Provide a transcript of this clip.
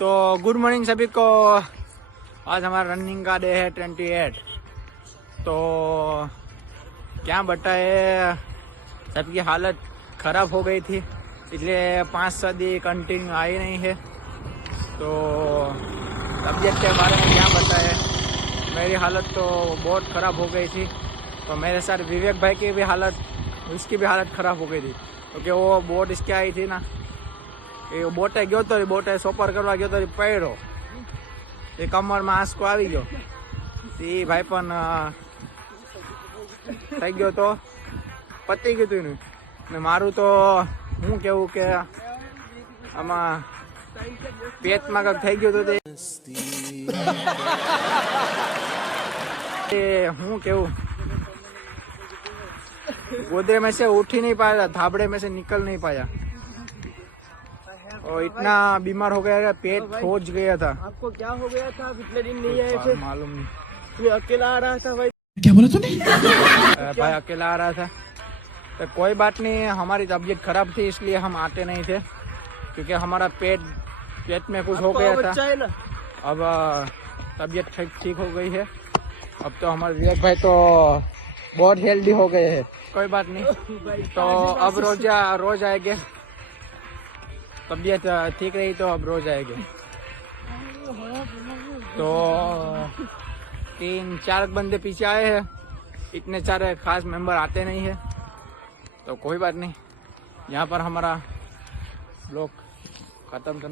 तो good morning सभी को। आज हमारा रनिंग का डे है 28। तो क्या बताए, सबकी हालत खराब हो गई थी, इसलिए 5-7 दिन कंटिन्यू आई नहीं है। तो तबीयत के बारे में क्या बताए, मेरी हालत तो बहुत ख़राब हो गई थी। तो मेरे साथ विवेक भाई की भी हालत, उसकी भी हालत ख़राब हो गई थी, क्योंकि वो बोट इसके आई थी ना, એ બોટે ગયો તો, બોટે સોપર કરવા ગયો તો પડ્યો, એ કમરમાં આંસકો આવી ગયો, એ ભાઈ પણ થઈ ગયો તો પતી ગયું હતું ને મારું તો હું કેવું કે આમાં પેટમાં કંઈક થઈ ગયું હતું તે હું કેવું, गोदरे में से उठ ही नहीं पाया, धाबड़े में से निकल नहीं पाया और इतना बीमार हो गया, पेट खोज गया था। आपको क्या हो गया था? आप इतने दिन नहीं आए थे? मालूम नहीं, मैं अकेला आ रहा था भाई। क्या बोला तूने? भाई अकेला आ रहा था। तो कोई बात नहीं, हमारी तबीयत खराब थी इसलिए हम आते नहीं थे, क्योंकि हमारा पेट में कुछ हो गया था। बच्चा है ना? अब तबीयत ठीक हो गई है। अब तो हमारे विवेक भाई तो बहुत हेल्दी हो गए हैं। कोई बात नहीं, तो अब रोज आएंगे, तबीयत ठीक रही तो अब रोज आएंगे। तो 3-4 बंदे पीछे आए हैं, इतने सारे खास मेंबर आते नहीं है। तो कोई बात नहीं, यहाँ पर हमारा ब्लॉग खत्म करना।